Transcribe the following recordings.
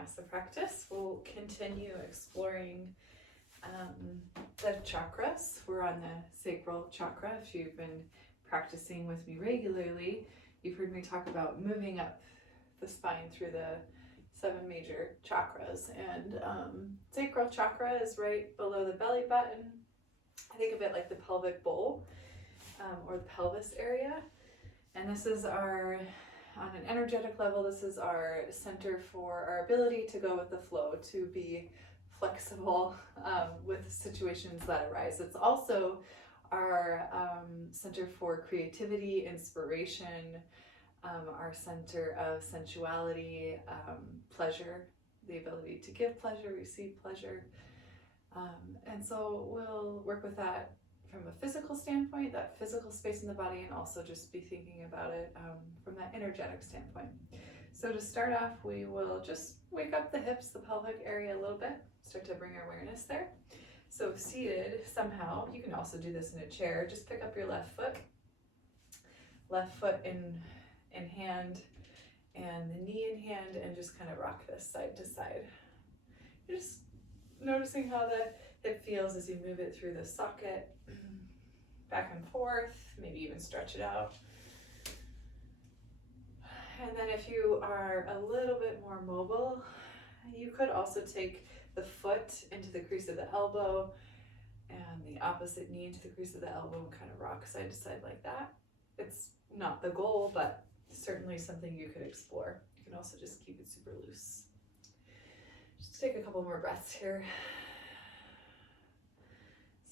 Vinyasa practice. We'll continue exploring the chakras. We're on the Sacral Chakra. If you've been practicing with me regularly, you've heard me talk about moving up the spine through the 7 major chakras. And Sacral Chakra is right below the belly button. I think of it like the pelvic bowl or the pelvis area. And this is our, on an energetic level, this is our center for our ability to go with the flow, to be flexible with situations that arise. It's also our center for creativity, inspiration, our center of sensuality, pleasure, the ability to give pleasure, receive pleasure. And so we'll work with that from a physical standpoint, that physical space in the body, and also just be thinking about it from that energetic standpoint. So to start off, we will just wake up the hips, the pelvic area a little bit, start to bring our awareness there. So seated somehow, you can also do this in a chair, just pick up your left foot in hand, and the knee in hand, and just kind of rock this side to side. You're just noticing how the hip feels as you move it through the socket, back and forth, maybe even stretch it out. And then if you are a little bit more mobile, you could also take the foot into the crease of the elbow and the opposite knee into the crease of the elbow and kind of rock side to side like that. It's not the goal, but certainly something you could explore. You can also just keep it super loose. Just take a couple more breaths here.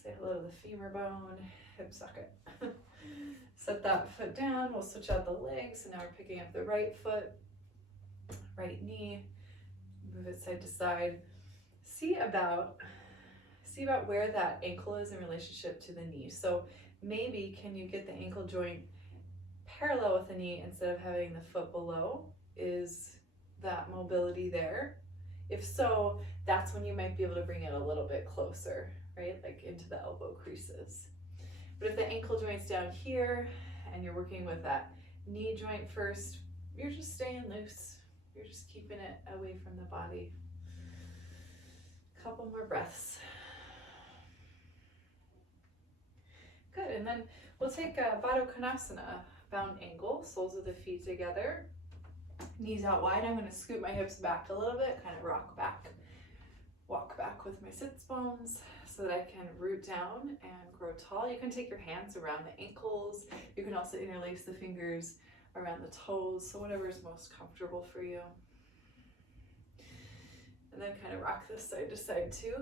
Say hello to the femur bone, hip socket. Set that foot down. We'll switch out the legs. So now we're picking up the right foot, right knee, move it side to side. See about where that ankle is in relationship to the knee. So maybe can you get the ankle joint parallel with the knee instead of having the foot below? Is that mobility there? If so, that's when you might be able to bring it a little bit closer, right? Like into the elbow creases. But if the ankle joint's down here and you're working with that knee joint first, you're just staying loose. You're just keeping it away from the body. Couple more breaths. Good, and then we'll take a Baddha Konasana, bound angle, soles of the feet together, knees out wide. I'm going to scoot my hips back a little bit, kind of rock back, walk back with my sits bones so that I can root down and grow tall. You can take your hands around the ankles. You can also interlace the fingers around the toes, so whatever is most comfortable for you. And then kind of rock this side to side too.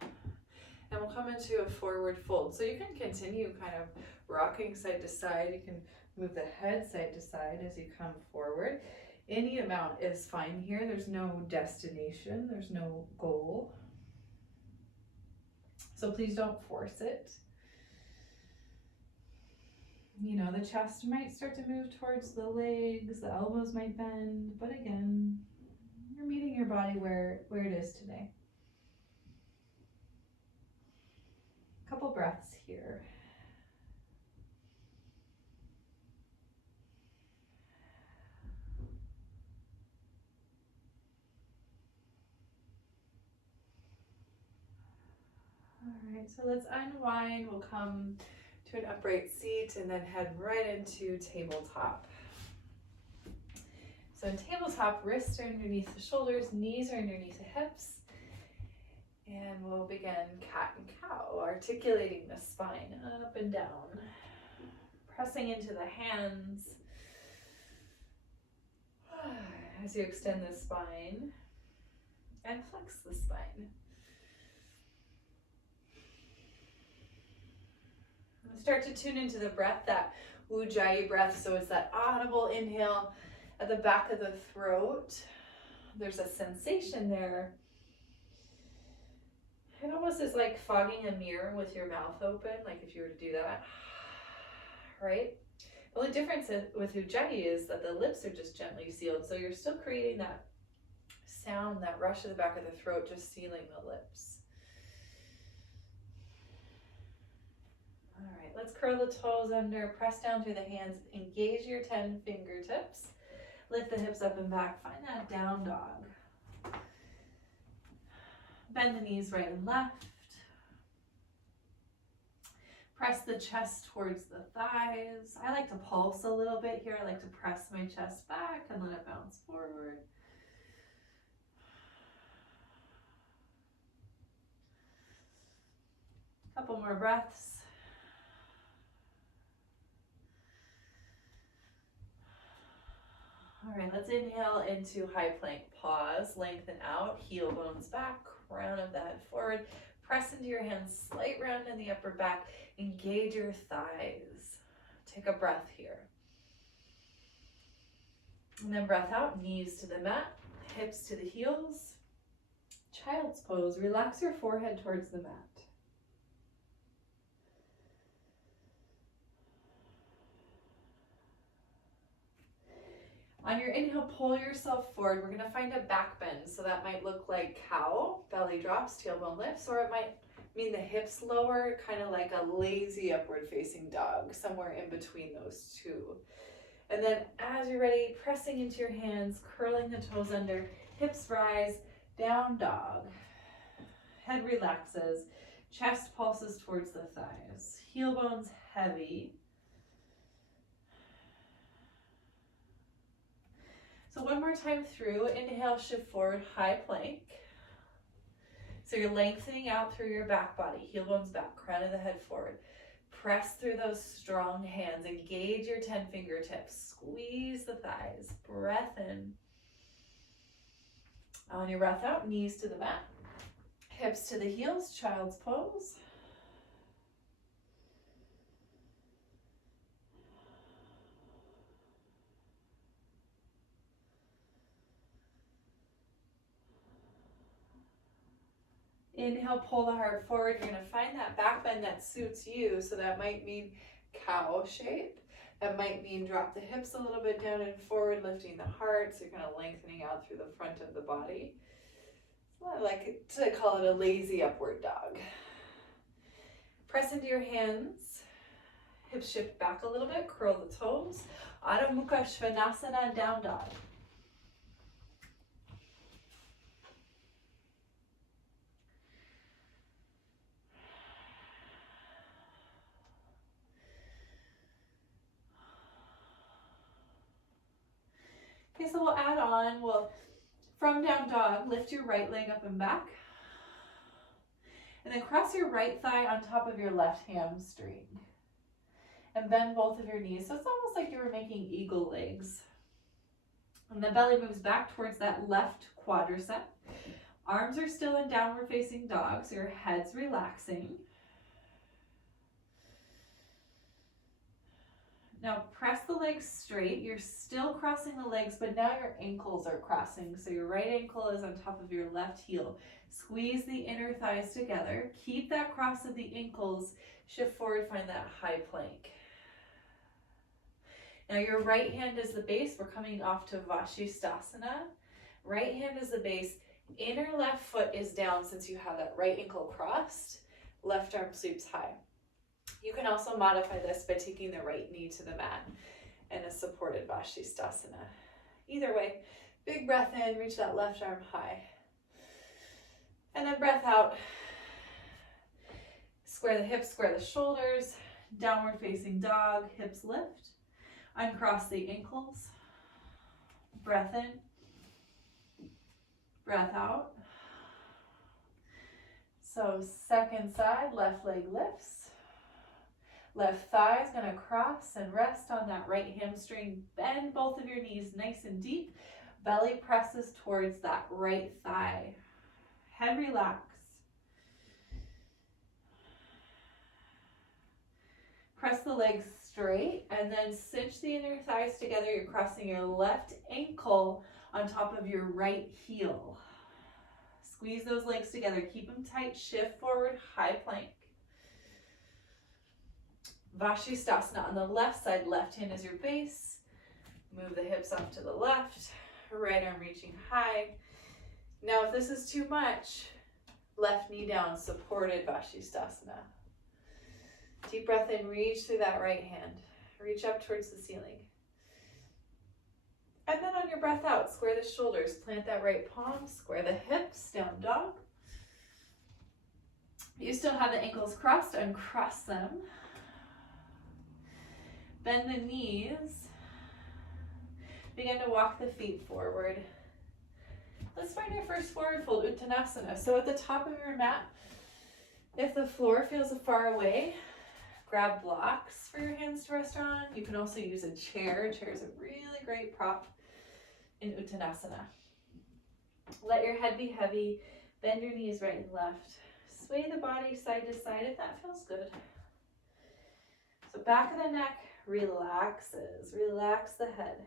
And we'll come into a forward fold. So you can continue kind of rocking side to side. You can move the head side to side as you come forward. Any amount is fine here. There's no destination. There's no goal. So please don't force it. You know, the chest might start to move towards the legs. The elbows might bend. But again, you're meeting your body where it is today. Couple breaths here. All right, so let's unwind. We'll come to an upright seat and then head right into tabletop. So in tabletop, wrists are underneath the shoulders, knees are underneath the hips. And we'll begin cat and cow, articulating the spine up and down, pressing into the hands as you extend the spine and flex the spine. And start to tune into the breath, that Ujjayi breath. So it's that audible inhale at the back of the throat. There's a sensation there. It almost is like fogging a mirror with your mouth open, like if you were to do that, right? The only difference with Ujjayi is that the lips are just gently sealed, so you're still creating that sound, that rush of the back of the throat, just sealing the lips. All right, let's curl the toes under, press down through the hands, engage your 10 fingertips, lift the hips up and back, find that down dog. Bend the knees right and left. Press the chest towards the thighs. I like to pulse a little bit here. I like to press my chest back and let it bounce forward. Couple more breaths. All right, let's inhale into high plank. Pause, lengthen out, heel bones back, crown of the head forward. Press into your hands, slight round in the upper back. Engage your thighs. Take a breath here. And then breath out, knees to the mat, hips to the heels. Child's pose. Relax your forehead towards the mat. On your inhale, pull yourself forward. We're gonna find a back bend. So that might look like cow, belly drops, tailbone lifts, or it might mean the hips lower, kind of like a lazy upward facing dog, somewhere in between those two. And then as you're ready, pressing into your hands, curling the toes under, hips rise, down dog. Head relaxes, chest pulses towards the thighs, heel bones heavy. So one more time through, inhale, shift forward, high plank. So you're lengthening out through your back body, heel bones back, crown of the head forward. Press through those strong hands, engage your 10 fingertips, squeeze the thighs, breath in. On your breath out, knees to the mat, hips to the heels, child's pose. Inhale, pull the heart forward. You're going to find that back bend that suits you. So that might mean cow shape. That might mean drop the hips a little bit down and forward, lifting the heart. So you're kind of lengthening out through the front of the body. I like to call it a lazy upward dog. Press into your hands. Hips shift back a little bit. Curl the toes. Adho Mukha Svanasana, down dog. Okay, so we'll add on, from down dog, lift your right leg up and back. And then cross your right thigh on top of your left hamstring. And bend both of your knees. So it's almost like you were making eagle legs. And the belly moves back towards that left quadricep. Arms are still in downward facing dog, so your head's relaxing. Now press the legs straight. You're still crossing the legs, but now your ankles are crossing. So your right ankle is on top of your left heel. Squeeze the inner thighs together. Keep that cross of the ankles. Shift forward, find that high plank. Now your right hand is the base. We're coming off to Vashisthasana. Right hand is the base. Inner left foot is down since you have that right ankle crossed. Left arm sweeps high. You can also modify this by taking the right knee to the mat in a supported Vashisthasana. Either way, big breath in, reach that left arm high. And then breath out. Square the hips, square the shoulders. Downward facing dog, hips lift. Uncross the ankles. Breath in. Breath out. So second side, left leg lifts. Left thigh is going to cross and rest on that right hamstring. Bend both of your knees nice and deep. Belly presses towards that right thigh. Head relax. Press the legs straight and then cinch the inner thighs together. You're crossing your left ankle on top of your right heel. Squeeze those legs together. Keep them tight. Shift forward, high plank. Vashisthasana on the left side, left hand is your base. Move the hips off to the left, right arm reaching high. Now if this is too much, left knee down, supported Vashisthasana. Deep breath in, reach through that right hand. Reach up towards the ceiling. And then on your breath out, square the shoulders, plant that right palm, square the hips, down dog. You still have the ankles crossed, uncross them. Bend the knees. Begin to walk the feet forward. Let's find our first forward fold, Uttanasana. So at the top of your mat, if the floor feels far away, grab blocks for your hands to rest on. You can also use a chair. A chair is a really great prop in Uttanasana. Let your head be heavy. Bend your knees right and left. Sway the body side to side if that feels good. So back of the neck relaxes. Relax the head.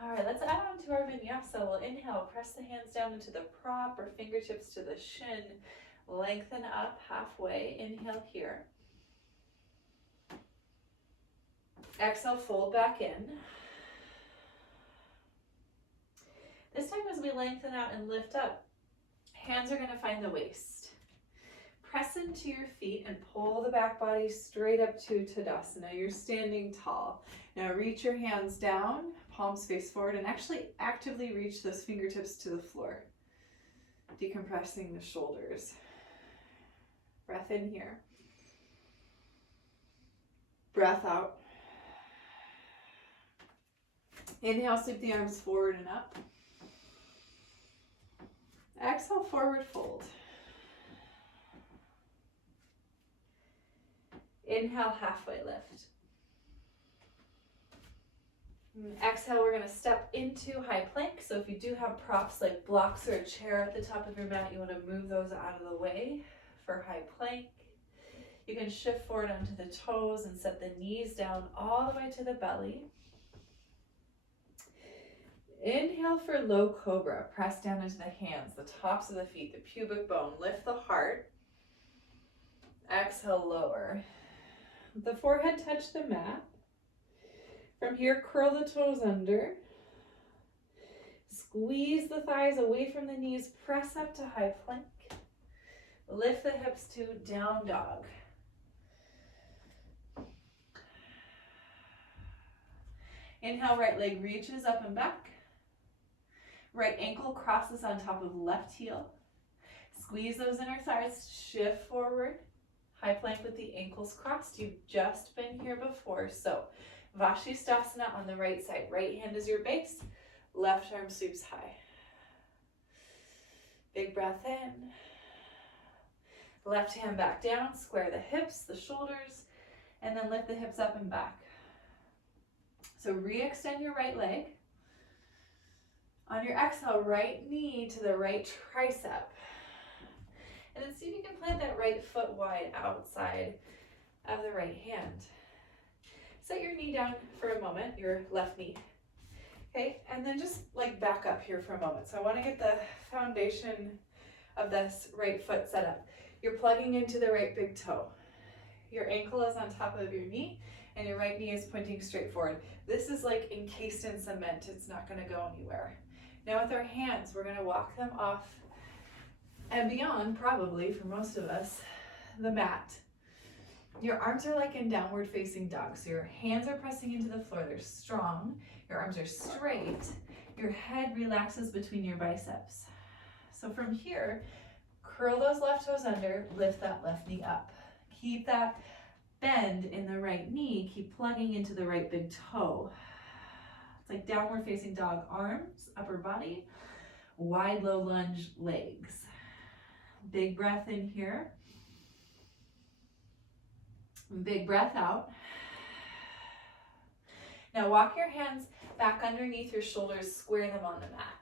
All right, let's add on to our vinyasa. We'll inhale, press the hands down into the prop or fingertips to the shin. Lengthen up halfway. Inhale here. Exhale, fold back in. This time as we lengthen out and lift up, hands are going to find the waist. Press into your feet and pull the back body straight up to Tadasana. You're standing tall. Now reach your hands down, palms face forward, and actually actively reach those fingertips to the floor. Decompressing the shoulders. Breath in here. Breath out. Inhale, sweep the arms forward and up. Exhale, forward fold. Inhale, halfway lift. Exhale, we're going to step into high plank. So if you do have props like blocks or a chair at the top of your mat, you want to move those out of the way for high plank. You can shift forward onto the toes and set the knees down all the way to the belly. Inhale for low cobra. Press down into the hands, the tops of the feet, the pubic bone. Lift the heart. Exhale, lower. The forehead touch the mat. From here, curl the toes under. Squeeze the thighs away from the knees. Press up to high plank. Lift the hips to down dog. Inhale, right leg reaches up and back. Right ankle crosses on top of left heel. Squeeze those inner thighs, shift forward. High plank with the ankles crossed. You've just been here before. So Vashisthasana on the right side. Right hand is your base. Left arm sweeps high. Big breath in. Left hand back down. Square the hips, the shoulders, and then lift the hips up and back. So re-extend your right leg. On your exhale, right knee to the right tricep. And then see if you can plant that right foot wide outside of the right hand. Set your knee down for a moment, your left knee. Okay, and then just like back up here for a moment. So I want to get the foundation of this right foot set up. You're plugging into the right big toe. Your ankle is on top of your knee and your right knee is pointing straight forward. This is like encased in cement. It's not going to go anywhere. Now with our hands, we're going to walk them off and beyond, probably for most of us, the mat. Your arms are like in downward facing dog. So your hands are pressing into the floor. They're strong. Your arms are straight. Your head relaxes between your biceps. So from here, curl those left toes under, lift that left knee up. Keep that bend in the right knee. Keep plugging into the right big toe. It's like downward facing dog, arms, upper body, wide low lunge, legs. Big breath in here. Big breath out. Now walk your hands back underneath your shoulders, square them on the mat.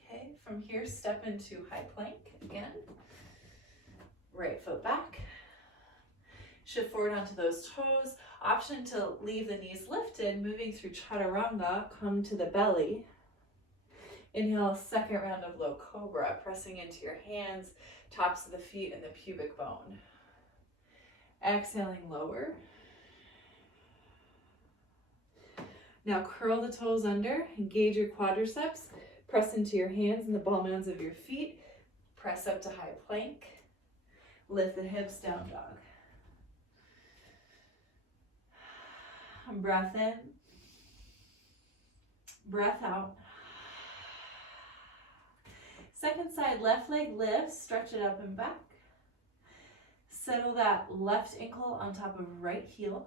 Okay, from here, step into high plank again. Right foot back. Shift forward onto those toes. Option to leave the knees lifted, moving through chaturanga, come to the belly. Inhale, second round of low cobra, pressing into your hands, tops of the feet and the pubic bone. Exhaling, lower. Now curl the toes under, engage your quadriceps, press into your hands and the ball mounds of your feet, press up to high plank, lift the hips, down dog. Breath in, Breath out. Second side, left leg lifts, stretch it up and back. Settle that left ankle on top of right heel.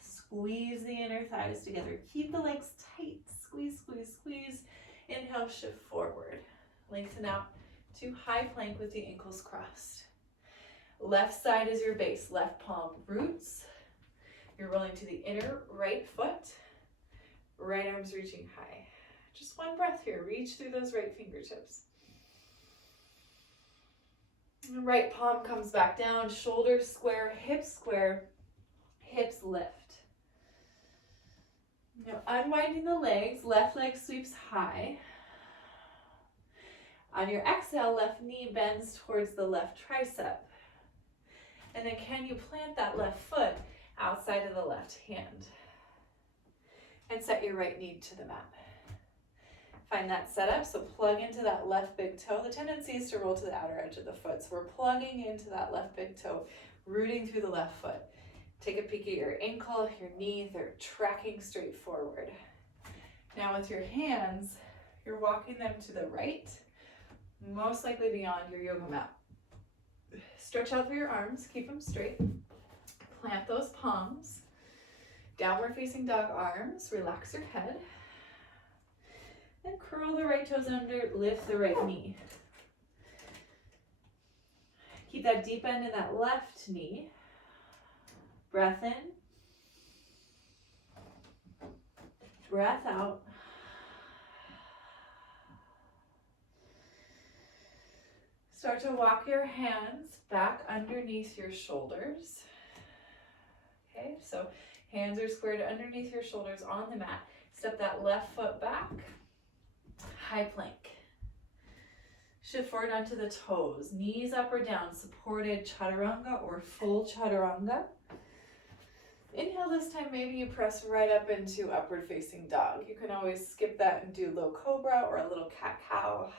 Squeeze the inner thighs together. Keep the legs tight. Squeeze, squeeze, squeeze. Inhale, shift forward. Lengthen out to high plank with the ankles crossed. Left side is your base. Left palm roots. You're rolling to the inner right foot. Right arm's reaching high. Just one breath here. Reach through those right fingertips. Right palm comes back down. Shoulders square, hips lift. Now unwinding the legs, left leg sweeps high. On your exhale, left knee bends towards the left tricep. And then can you plant that left foot outside of the left hand? And set your right knee to the mat. Find that setup, so plug into that left big toe. The tendency is to roll to the outer edge of the foot, so we're plugging into that left big toe, rooting through the left foot. Take a peek at your ankle, your knee, they're tracking straight forward. Now with your hands, you're walking them to the right, most likely beyond your yoga mat. Stretch out through your arms, keep them straight. Plant those palms. Downward facing dog arms, relax your head. And curl the right toes under, lift the right knee. Keep that deep end in that left knee. Breath in. Breath out. Start to walk your hands back underneath your shoulders. Okay, so hands are squared underneath your shoulders on the mat. Step that left foot back. High plank. Shift forward onto the toes. Knees up or down. Supported chaturanga or full chaturanga. Inhale this time, maybe you press right up into upward facing dog. You can always skip that and do low cobra or a little cat cow.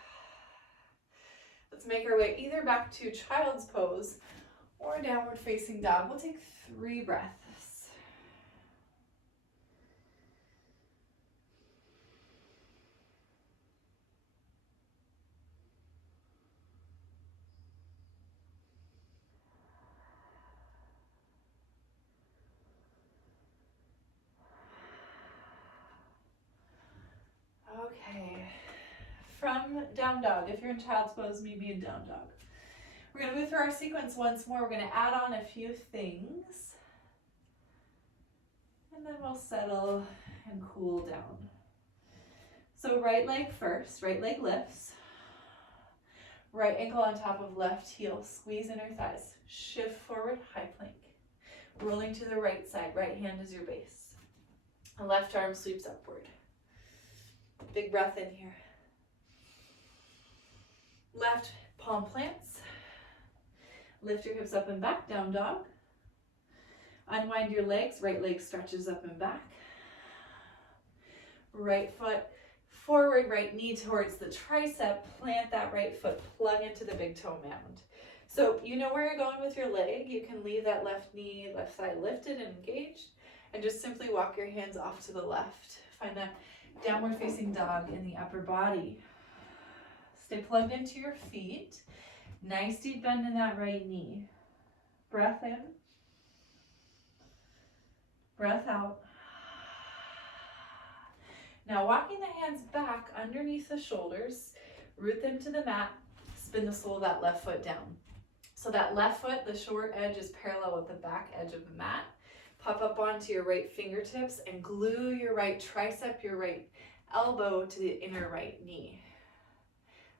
Let's make our way either back to child's pose or downward facing dog. We'll take 3 breaths. Okay, from down dog, if you're in child's pose, maybe in down dog. We're going to move through our sequence once more. We're going to add on a few things. And then we'll settle and cool down. So right leg first, right leg lifts. Right ankle on top of left heel, squeeze inner thighs. Shift forward, high plank. Rolling to the right side, right hand is your base. And left arm sweeps upward. Big breath in here. Left palm plants. Lift your hips up and back, down dog. Unwind your legs, right leg stretches up and back. Right foot forward, right knee towards the tricep. Plant that right foot, plug into the big toe mound. So you know where you're going with your leg. You can leave that left knee, left thigh lifted and engaged, and just simply walk your hands off to the left. Find that downward facing dog in the upper body. Stay plugged into your feet. Nice deep bend in that right knee. Breath in. Breath out. Now walking the hands back underneath the shoulders, root them to the mat, spin the sole of that left foot down. So that left foot, the short edge is parallel with the back edge of the mat. Pop up onto your right fingertips and glue your right tricep, your right elbow to the inner right knee.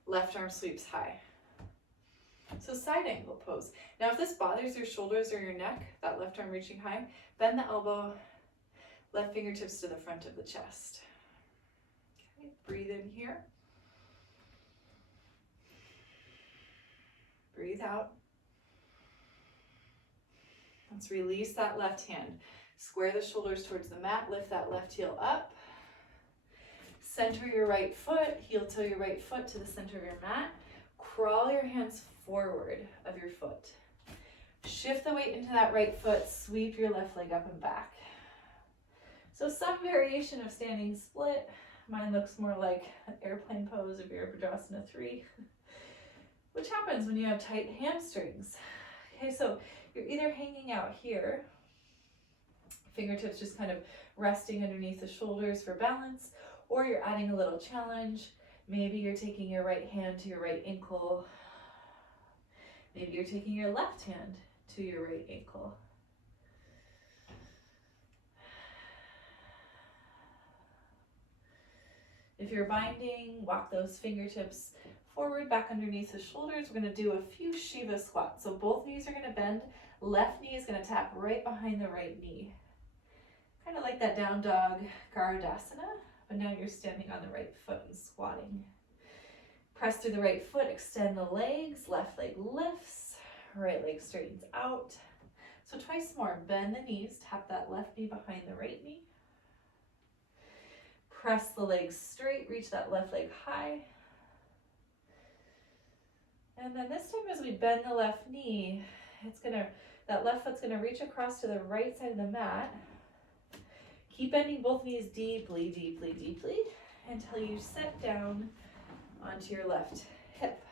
Left arm sweeps high. So side angle pose. Now if this bothers your shoulders or your neck, that left arm reaching high, bend the elbow, left fingertips to the front of the chest. Okay, breathe in here. Breathe out. Let's release that left hand. Square the shoulders towards the mat, lift that left heel up. Center your right foot, heel toe your right foot to the center of your mat. Crawl your hands forward of your foot. Shift the weight into that right foot, sweep your left leg up and back. So some variation of standing split, Mine looks more like an airplane pose of Virabhadrasana 3, which happens when you have tight hamstrings. Okay, so you're either hanging out here, fingertips just kind of resting underneath the shoulders for balance, or you're adding a little challenge. Maybe you're taking your right hand to your right ankle. Maybe you're taking your left hand to your right ankle. If you're binding, walk those fingertips forward, back underneath the shoulders. We're going to do a few Shiva squats. So both knees are going to bend. Left knee is going to tap right behind the right knee. Kind of like that down dog Garudasana, but now you're standing on the right foot and squatting. Press through the right foot, extend the legs, left leg lifts, right leg straightens out. So twice more, bend the knees, tap that left knee behind the right knee. Press the legs straight, reach that left leg high. And then this time as we bend the left knee, that left foot's gonna reach across to the right side of the mat. Keep bending both knees deeply, deeply, deeply until you set down onto your left hip.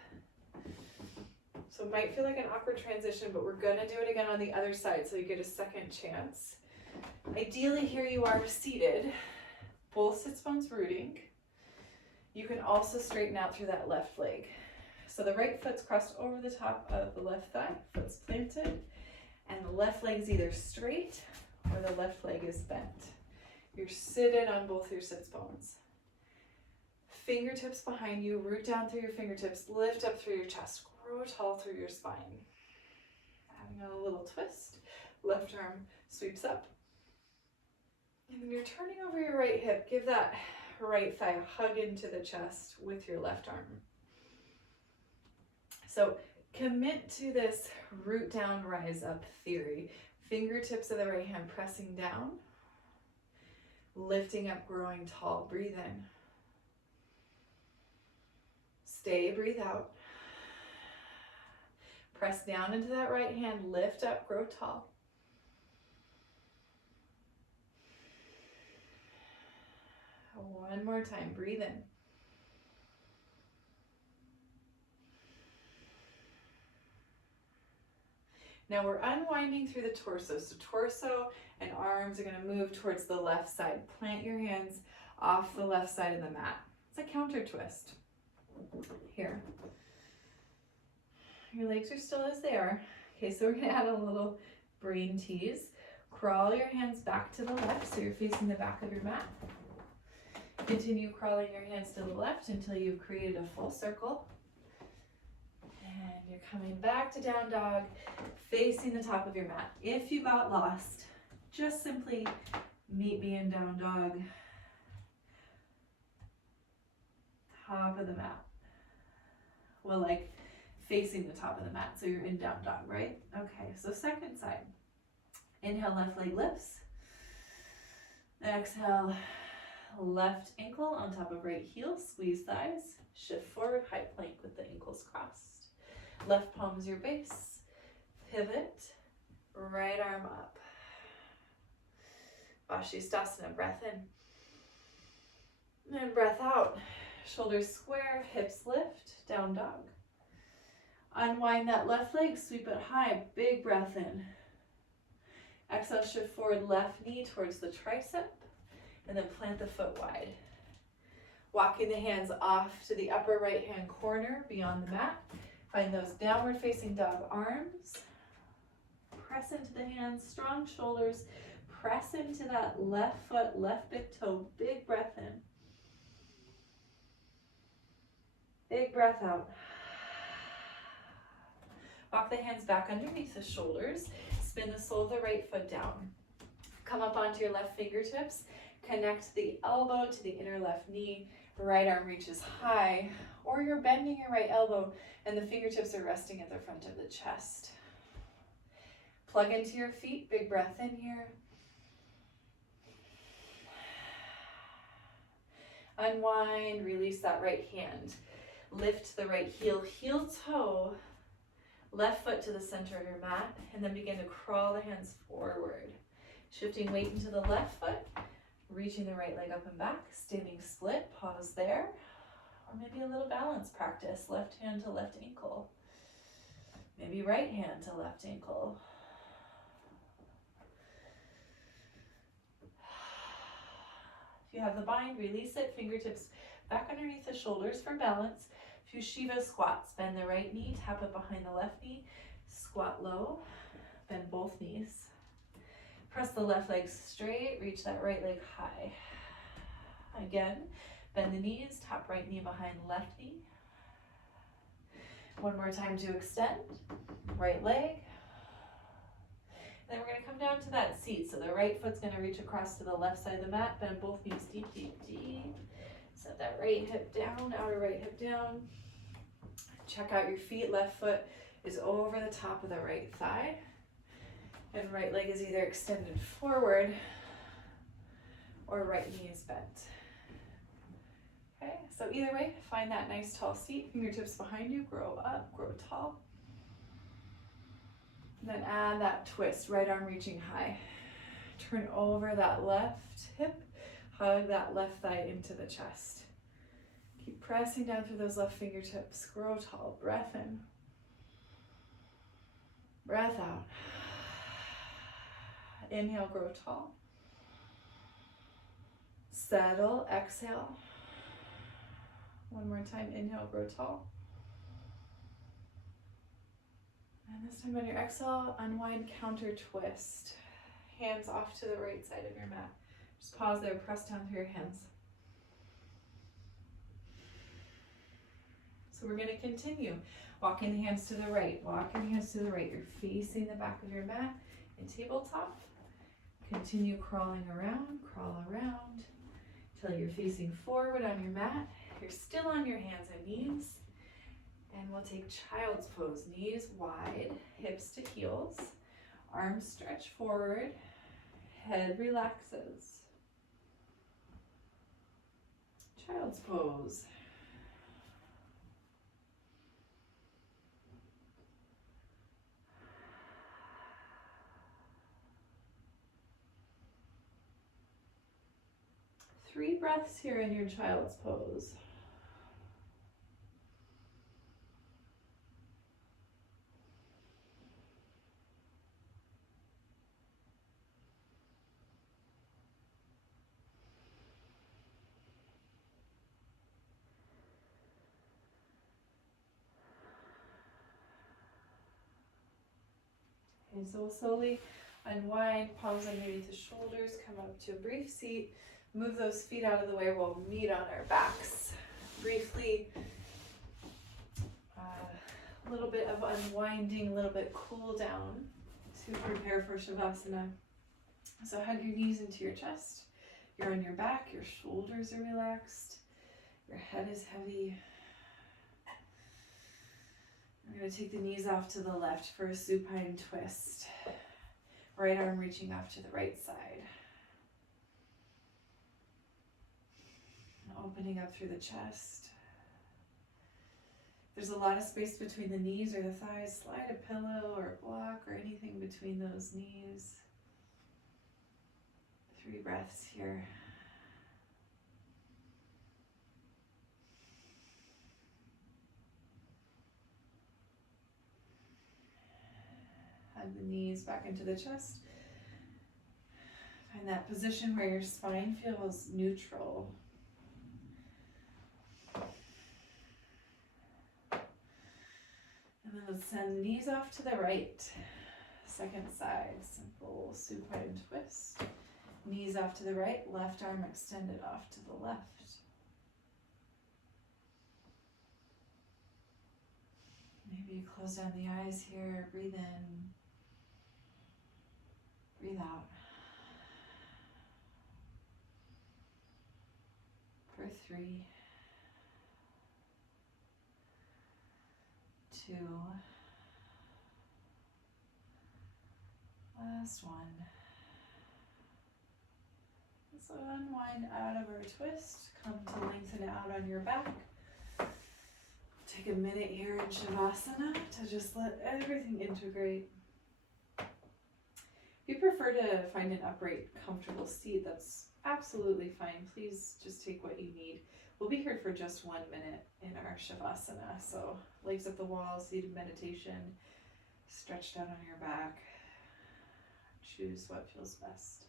So it might feel like an awkward transition, but we're gonna do it again on the other side so you get a second chance. Ideally here you are seated, both sits bones rooting. You can also straighten out through that left leg. So the right foot's crossed over the top of the left thigh, foot's planted, and the left leg's either straight or the left leg is bent. You're seated on both your sits bones. Fingertips behind you, root down through your fingertips, lift up through your chest, grow tall through your spine. Having a little twist, left arm sweeps up. And then you're turning over your right hip. Give that right thigh a hug into the chest with your left arm. So commit to this root down, rise up theory. Fingertips of the right hand pressing down, lifting up, growing tall. Breathe in. Stay, breathe out. Press down into that right hand, lift up, grow tall. One more time, breathe in. Now we're unwinding through the torso. So torso and arms are going to move towards the left side. Plant your hands off the left side of the mat. It's a counter twist. Here. Your legs are still as they are. Okay, so we're going to add a little brain tease. Crawl your hands back to the left so you're facing the back of your mat. Continue crawling your hands to the left until you've created a full circle. And you're coming back to down dog, facing the top of your mat. If you got lost, just simply meet me in down dog. Top of the mat. Well, like facing the top of the mat, so you're in down dog, right? Okay, so second side. Inhale, left leg lifts. Exhale, left ankle on top of right heel, squeeze thighs. Shift forward, high plank with the ankles crossed. Left palm is your base. Pivot, right arm up. Vashisthasana, breath in. And breath out. Shoulders square, hips lift, down dog. Unwind that left leg, sweep it high, big breath in. Exhale, shift forward, left knee towards the tricep, and then plant the foot wide. Walking the hands off to the upper right hand corner beyond the mat. Find those downward facing dog arms. Press into the hands, strong shoulders. Press into that left foot, left big toe, big breath in. Big breath out. Walk the hands back underneath the shoulders. Spin the sole of the right foot down. Come up onto your left fingertips. Connect the elbow to the inner left knee. Right arm reaches high, or you're bending your right elbow and the fingertips are resting at the front of the chest. Plug into your feet. Big breath in here. Unwind, release that right hand. Lift the right heel, heel toe, left foot to the center of your mat, and then begin to crawl the hands forward. Shifting weight into the left foot, reaching the right leg up and back, standing split, pause there. Or maybe a little balance practice, left hand to left ankle. Maybe right hand to left ankle. If you have the bind, release it, fingertips back underneath the shoulders for balance. A few Shiva squats, bend the right knee, tap it behind the left knee, squat low, bend both knees. Press the left leg straight, reach that right leg high. Again, bend the knees, tap right knee behind left knee. One more time to extend, right leg. Then we're going to come down to that seat. So the right foot's going to reach across to the left side of the mat, bend both knees deep, deep, deep. Set that right hip down, outer right hip down. Check out your feet. Left foot is over the top of the right thigh. And right leg is either extended forward or right knee is bent. Okay, so either way, find that nice tall seat, fingertips behind you, grow up, grow tall. And then add that twist, right arm reaching high. Turn over that left hip, hug that left thigh into the chest. Keep pressing down through those left fingertips, grow tall, breath in, breath out. Inhale, grow tall. Settle, exhale. One more time, inhale, grow tall. And this time on your exhale, unwind, counter twist. Hands off to the right side of your mat. Just pause there, press down through your hands. So we're going to continue. Walking the hands to the right, walk your hands to the right. You're facing the back of your mat in tabletop. Continue crawling around, crawl around until you're facing forward on your mat. You're still on your hands and knees. And we'll take child's pose, knees wide, hips to heels, arms stretch forward, head relaxes. Child's pose. Three breaths here in your child's pose. Okay, so we'll slowly unwind, palms underneath the shoulders, come up to a brief seat. Move those feet out of the way. We'll meet on our backs. Briefly, a little bit of unwinding, a little bit cool down to prepare for Shavasana. So hug your knees into your chest. You're on your back, your shoulders are relaxed, your head is heavy. We're going to take the knees off to the left for a supine twist. Right arm reaching off to the right side. Opening up through the chest. There's a lot of space between the knees or the thighs. Slide a pillow or a block or anything between those knees. 3 breaths here. Hug the knees back into the chest. Find that position where your spine feels neutral. And then let's send the knees off to the right. Second side, simple supine twist. Knees off to the right, left arm extended off to the left. Maybe close down the eyes here, breathe in, breathe out. For 3, 2, last one. So unwind out of our twist, come to lengthen out on your back. Take a minute here in Shavasana to just let everything integrate. If you prefer to find an upright, comfortable seat, that's absolutely fine. Please just take what you need. We'll be here for just 1 minute in our Shavasana. So legs up the wall, seated meditation, stretched out on your back. Choose what feels best.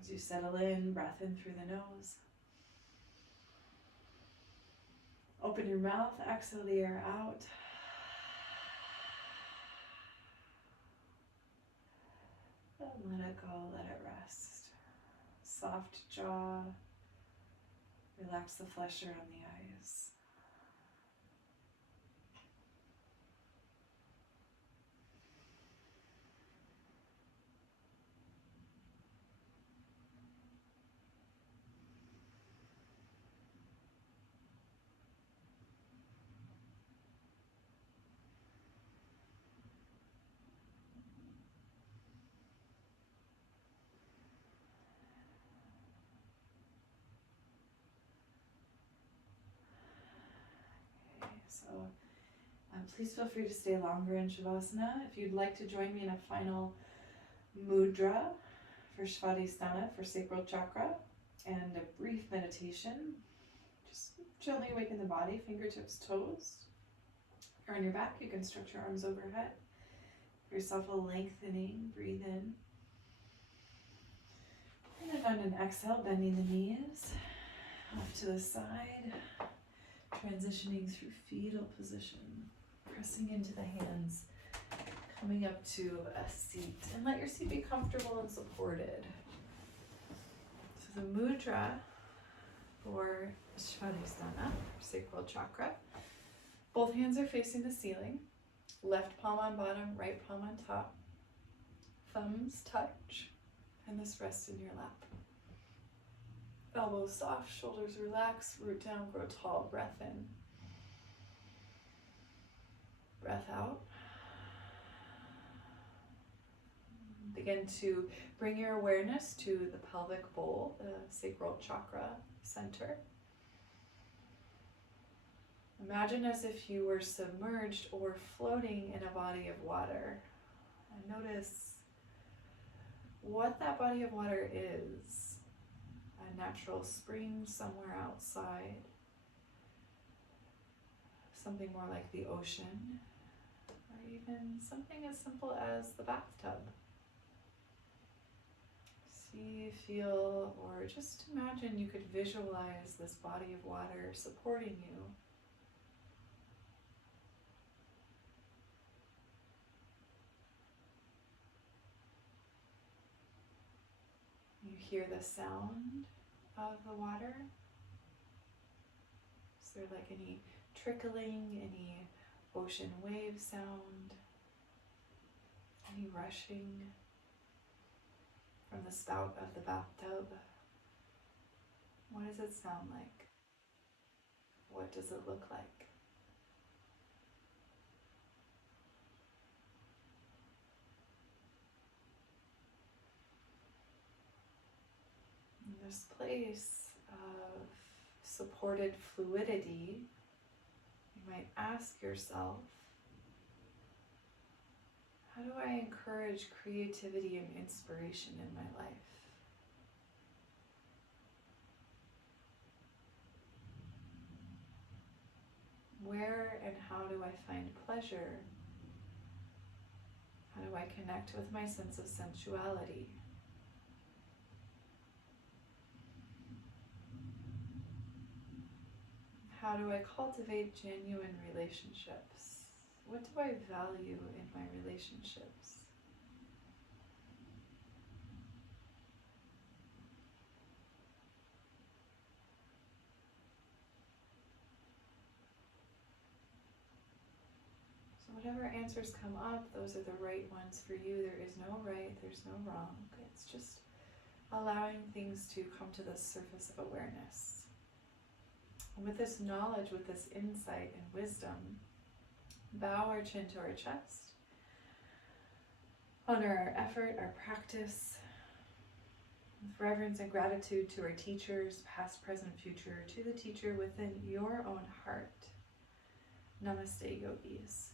As you settle in, breath in through the nose. Open your mouth, exhale the air out. And let it go, let it rest. Soft jaw. Relax the flesh around the eyes. So please feel free to stay longer in Shavasana. If you'd like to join me in a final mudra for Svadhisthana, for Sacral Chakra, and a brief meditation, just gently awaken the body, fingertips, toes. If you're on your back, you can stretch your arms overhead. Give yourself a lengthening, breathe in. And then on an exhale, bending the knees, off to the side. Transitioning through fetal position, pressing into the hands, coming up to a seat, and let your seat be comfortable and supported. So the mudra for Svadhisthana, Sacral Chakra, both hands are facing the ceiling, left palm on bottom, right palm on top, thumbs touch, and this rests in your lap. Elbows soft, shoulders relax, root down, grow tall, breath in. Breath out. Begin to bring your awareness to the pelvic bowl, the sacral chakra center. Imagine as if you were submerged or floating in a body of water. And notice what that body of water is. A natural spring somewhere outside, something more like the ocean, or even something as simple as the bathtub. See, feel, or just imagine you could visualize this body of water supporting you. You hear the sound of the water. Is there like any trickling, any ocean wave sound, any rushing from the spout of the bathtub? What does it sound like? What does it look like? In this place of supported fluidity, you might ask yourself, how do I encourage creativity and inspiration in my life? Where and how do I find pleasure? How do I connect with my sense of sensuality? How do I cultivate genuine relationships? What do I value in my relationships? So whatever answers come up, those are the right ones for you. There is no right, there's no wrong. It's just allowing things to come to the surface of awareness. And with this knowledge, with this insight and wisdom, bow our chin to our chest, honor our effort, our practice, with reverence and gratitude to our teachers, past, present, future, to the teacher within your own heart. Namaste, yogis.